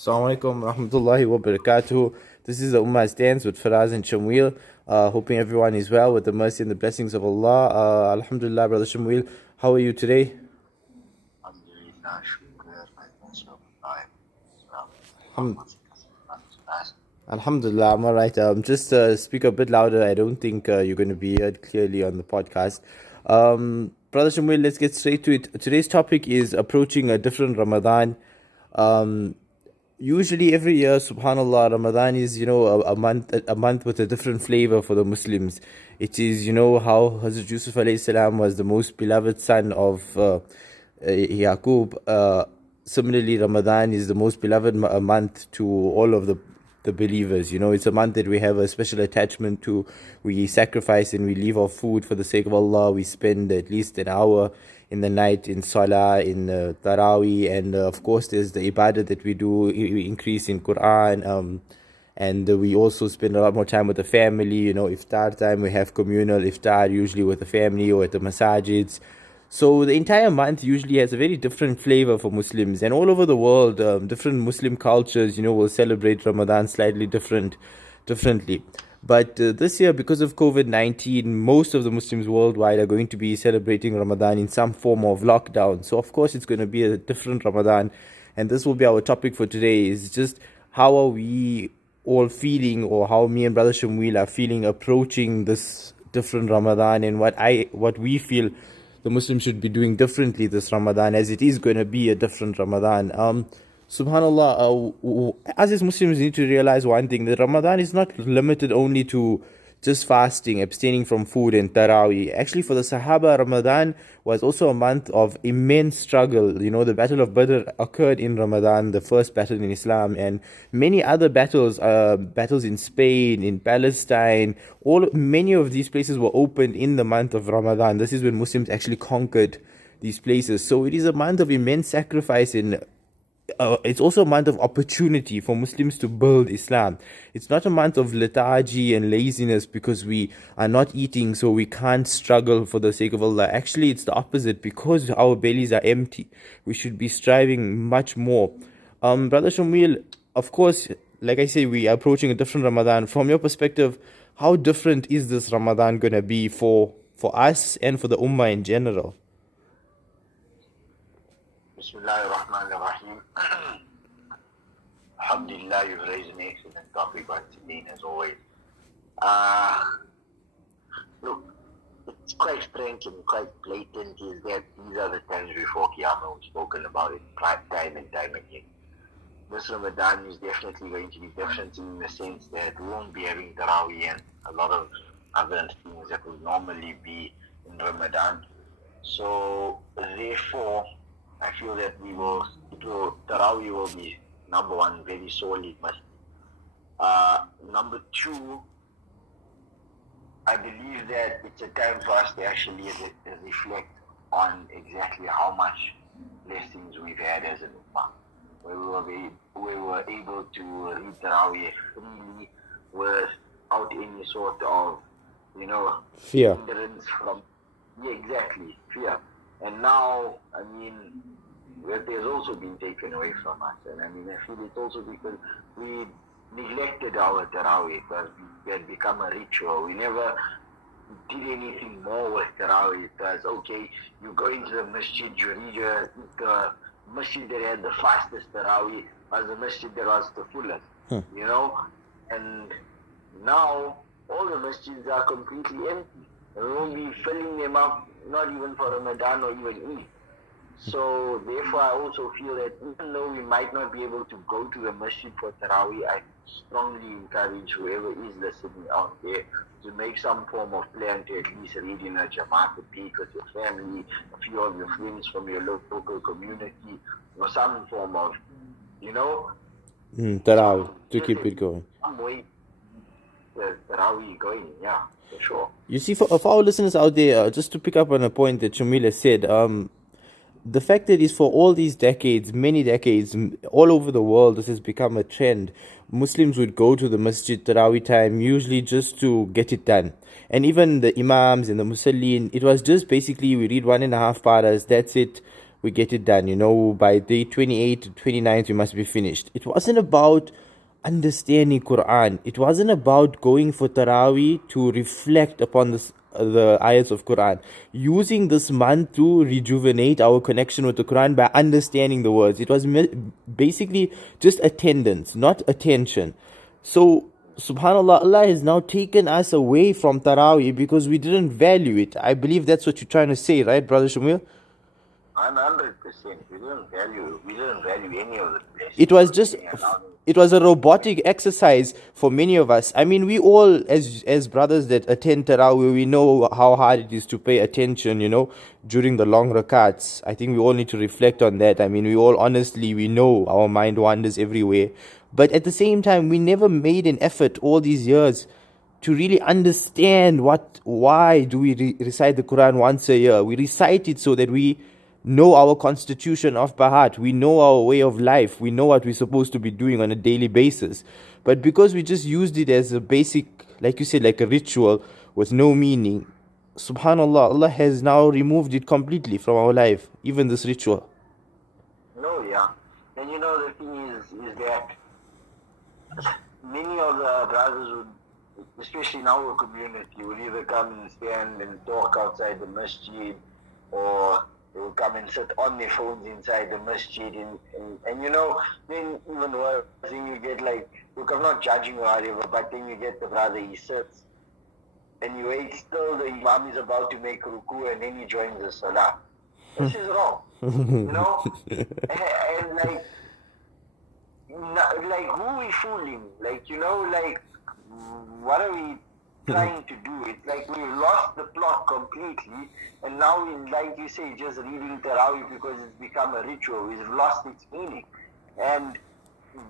Assalamu alaikum rahmatullahi wa barakatuh. This is the Ummah Stands with Faraz and Shamwil. Hoping everyone is well with the mercy and the blessings of Allah. Alhamdulillah, Brother Shamwil. How are you today? Alhamdulillah, I'm alright. Just speak a bit louder. I don't think you're going to be heard clearly on the podcast. Brother Shamwil, let's get straight to it. Today's topic is approaching a different Ramadan. Usually every year, subhanallah, Ramadan is, a month with a different flavor for the Muslims. It is, how Hazrat Yusuf alayhi salam was the most beloved son of Yaqub. Similarly, Ramadan is the most beloved month to all of the believers. It's a month that we have a special attachment to. We sacrifice and we leave our food for the sake of Allah. We spend at least an hour in the night in Salah, in Taraweeh, and of course there's the ibadah that we do, we increase in Quran, and we also spend a lot more time with the family. Iftar time, we have communal iftar usually with the family or at the masajids. So the entire month usually has a very different flavor for Muslims, and all over the world, different Muslim cultures, will celebrate Ramadan slightly differently. But this year, because of COVID-19, most of the Muslims worldwide are going to be celebrating Ramadan in some form of lockdown. So of course, it's going to be a different Ramadan, and this will be our topic for today. Is just how are we all feeling, or how me and Brother Shamwil are feeling approaching this different Ramadan, and what we feel the Muslims should be doing differently this Ramadan, as it is going to be a different Ramadan. Subhanallah, us as Muslims need to realize one thing, that Ramadan is not limited only to just fasting, abstaining from food and Taraweeh. Actually, for the Sahaba, Ramadan was also a month of immense struggle. The Battle of Badr occurred in Ramadan, the first battle in Islam, and many other battles in Spain, in Palestine. Many of these places were opened in the month of Ramadan. This is when Muslims actually conquered these places. So it is a month of immense sacrifice, and it's also a month of opportunity for Muslims to build Islam. It's not a month of lethargy and laziness because we are not eating, so we can't struggle for the sake of Allah. Actually, it's the opposite. Because our bellies are empty, we should be striving much more. Brother Shamil, of course, like I say, we are approaching a different Ramadan. From your perspective, how different is this Ramadan going to be for us and for the Ummah in general? Bismillahirrahmanirrahim. Alhamdulillah, you've raised an excellent topic once again, as always. Look, it's quite frank and quite blatant, is that these are the times before Qiyamah. We've spoken about it time and time again. This Ramadan is definitely going to be different in the sense that we won't be having Taraweeh and a lot of other things that would normally be in Ramadan. So, therefore, I feel that Taraweeh will be, number one, very solid. Number two, I believe that it's a time for us to actually reflect on exactly how much blessings we've had as an ummah. We were able to read Taraweeh freely without any sort of, fear. Hindrance from, exactly, fear. And now, there's also been taken away from us. And I feel it's also because we neglected our Taraweeh, because it had become a ritual. We never did anything more with Taraweeh. It was, okay, you go into the masjid, you read the masjid that had the fastest Taraweeh was the masjid that was the fullest, And now, all the masjids are completely empty. And we won't be filling them up, not even for Ramadan or even Eid. So therefore, I also feel that even though we might not be able to go to the masjid for Taraweeh, I strongly encourage whoever is listening out there to make some form of plan to at least read in a Jamaat peak with your family, a few of your friends from your local community, or some form of, Taraweeh, to keep it going. Some way Taraweeh going, yeah, for sure. You see, for our listeners out there, just to pick up on a point that Shamila said, the fact that is for all these decades, many decades, all over the world, this has become a trend. Muslims would go to the masjid Taraweeh time, usually just to get it done. And even the imams and the musallin, it was just basically we read 1.5 paras, that's it. we get it done. By day 28, 29th, we must be finished. It wasn't about understanding Quran. It wasn't about going for Taraweeh to reflect upon the ayats of Quran. Using this month to rejuvenate our connection with the Quran by understanding the words. It was basically just attendance, not attention. So, subhanallah, Allah has now taken us away from Taraweeh because we didn't value it. I believe that's what you're trying to say, right, Brother Shamil? 100%. We didn't value any of the blessings. It was a robotic exercise for many of us. I mean, we all, as brothers that attend Taraweeh, we know how hard it is to pay attention, during the long rakats. I think we all need to reflect on that. I mean, we know our mind wanders everywhere. But at the same time, we never made an effort all these years to really understand why do we recite the Quran once a year. We recite it so that we know our constitution off by heart. We know our way of life. We know what we're supposed to be doing on a daily basis. But because we just used it as a basic, like you said, like a ritual with no meaning, subhanallah, Allah has now removed it completely from our life, even this ritual. No, yeah. And the thing is that many of the brothers would, especially in our community, would either come and stand and talk outside the masjid, or they will come and sit on their phones inside the masjid, and then even worse, then you get look, I'm not judging or whatever, but then you get the brother, he sits and you wait still, the imam is about to make ruku, and then he joins the salah. This is wrong, and who are we fooling? What are we trying to do? It's like we've lost the plot completely, and now like you say, just reading Taraweeh because it's become a ritual. We've lost its meaning. And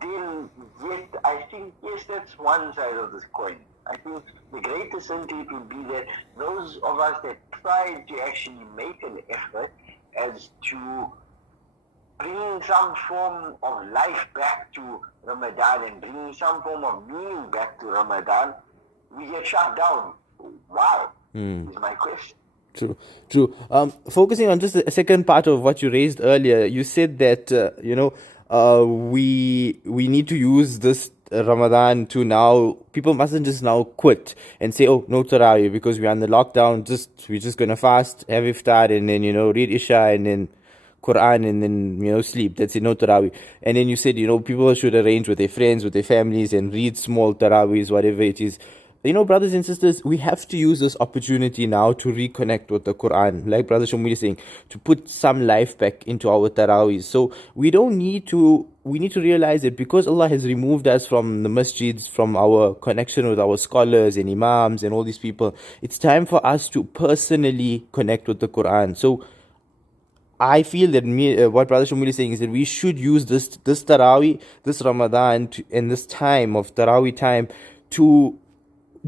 then yet, I think, yes, that's one side of this coin. I think the greatest sin to it would be that those of us that tried to actually make an effort as to bringing some form of life back to Ramadan and bringing some form of meaning back to Ramadan, we get shut down. Why? Is my question. True. Focusing on just a second part of what you raised earlier, you said that we need to use this Ramadan to now, people mustn't just now quit and say, oh, no Taraweeh because we're under lockdown, we're just gonna fast, have iftar, and then read Isha, and then Quran, and then sleep. That's it, no Taraweeh. And then you said people should arrange with their friends, with their families, and read small Taraweehs, whatever it is. Brothers and sisters, we have to use this opportunity now to reconnect with the Quran. Like Brother Shamil is saying, to put some life back into our Taraweehs. So we need to realize that because Allah has removed us from the masjids, from our connection with our scholars and imams and all these people, it's time for us to personally connect with the Quran. So I feel that what Brother Shamil is saying is that we should use this Taraweeh, this Ramadan, and this time of Taraweeh time to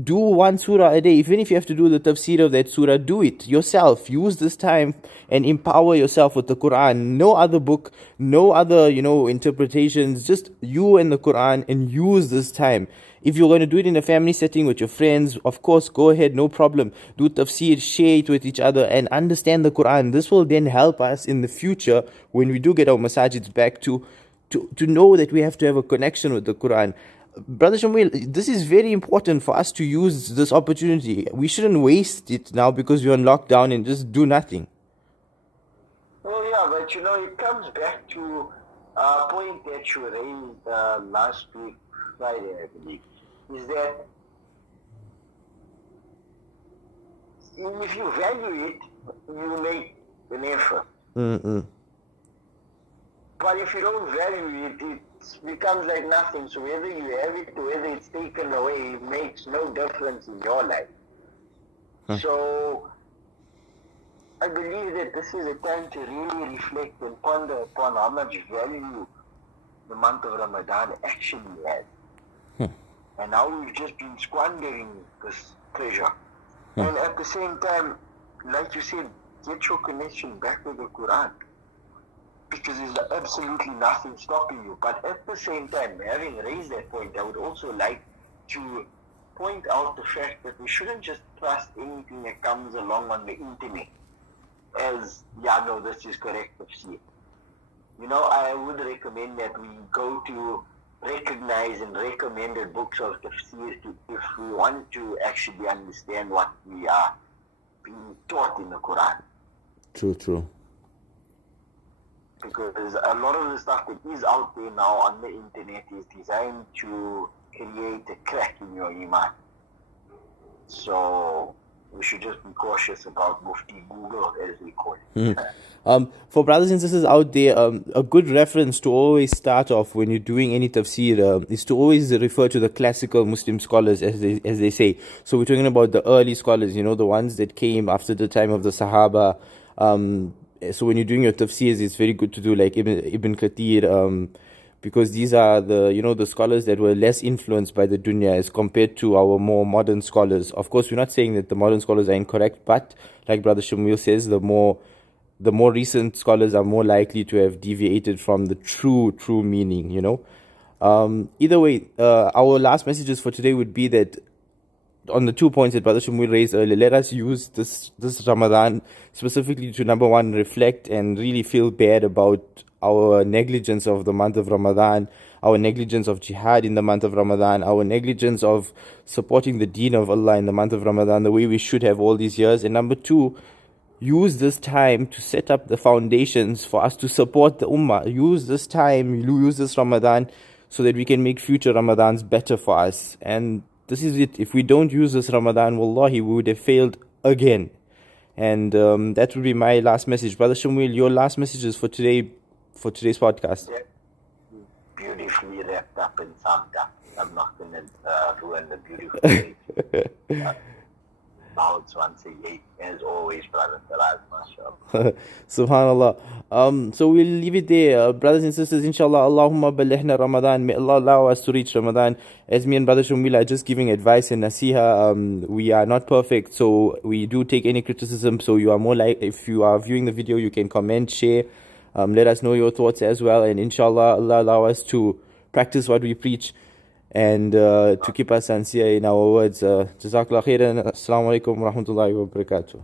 do one surah a day. Even if you have to do the tafsir of that surah, do it yourself. Use this time and empower yourself with the Quran. No other book, no other interpretations, just you and the Quran, and use this time. If you're going to do it in a family setting with your friends, of course, go ahead, no problem. Do tafsir, share it with each other, and understand the Quran. This will then help us in the future when we do get our masajids back to know that we have to have a connection with the Quran. Brother Shamil, this is very important for us to use this opportunity. We shouldn't waste it now because we're on lockdown and just do nothing. Well, yeah, but it comes back to a point that you raised last week, Friday, I believe, is that if you value it, you make an effort. But if you don't value it, it becomes like nothing. So whether you have it or whether it's taken away, it makes no difference in your life. So I believe that this is a time to really reflect and ponder upon how much value the month of Ramadan actually has. And how we've just been squandering this treasure. And at the same time, like you said, get your connection back with the Quran. Because there's absolutely nothing stopping you. But at the same time, having raised that point, I would also like to point out the fact that we shouldn't just trust anything that comes along on the internet. as, yeah, no, this is correct tafsir. You know, I would recommend that we go to recognized and recommended books of tafsir if we want to actually understand what we are being taught in the Quran. True. Because a lot of the stuff that is out there now on the internet is designed to create a crack in your iman. So we should just be cautious about Mufti Google, as we call it. For brothers and sisters out there, a good reference to always start off when you're doing any tafsir is to always refer to the classical Muslim scholars, as they say. So we're talking about the early scholars, you know, the ones that came after the time of the Sahaba. So when you're doing your tafsirs, it's very good to do like Ibn Kathir, because these are the scholars that were less influenced by the dunya as compared to our more modern scholars. Of course, we're not saying that the modern scholars are incorrect, but like Brother Shamil says, the more recent scholars are more likely to have deviated from the true meaning, you know. Either way, our last messages for today would be that on the 2 points that Brother Shumil raised earlier, let us use this Ramadan specifically to, number one, reflect and really feel bad about our negligence of the month of Ramadan, our negligence of jihad in the month of Ramadan, our negligence of supporting the deen of Allah in the month of Ramadan the way we should have all these years. And number two, use this time to set up the foundations for us to support the ummah. Use this time, use this Ramadan so that we can make future Ramadans better for us. And this is it. If we don't use this Ramadan, wallahi, we would have failed again. And that would be my last message. Brother Shamuel, your last messages for today's podcast. Yeah. Beautifully wrapped up and summed up. I'm not going to ruin the beautiful way. Now it's once again, as always, brother Talal, mashallah. Subhanallah. So we'll leave it there. Brothers and sisters, inshallah, Allahumma balighna Ramadan. May Allah allow us to reach Ramadan. As me and Brother Shumil are just giving advice and nasiha, we are not perfect, so we do take any criticism. So you are more like, if you are viewing the video, you can comment, share, let us know your thoughts as well. And inshallah, Allah allow us to practice what we preach and to keep us sincere in our words. Jazakallah khairan. Assalamu alaikum wa rahmatullahi wa barakatuh.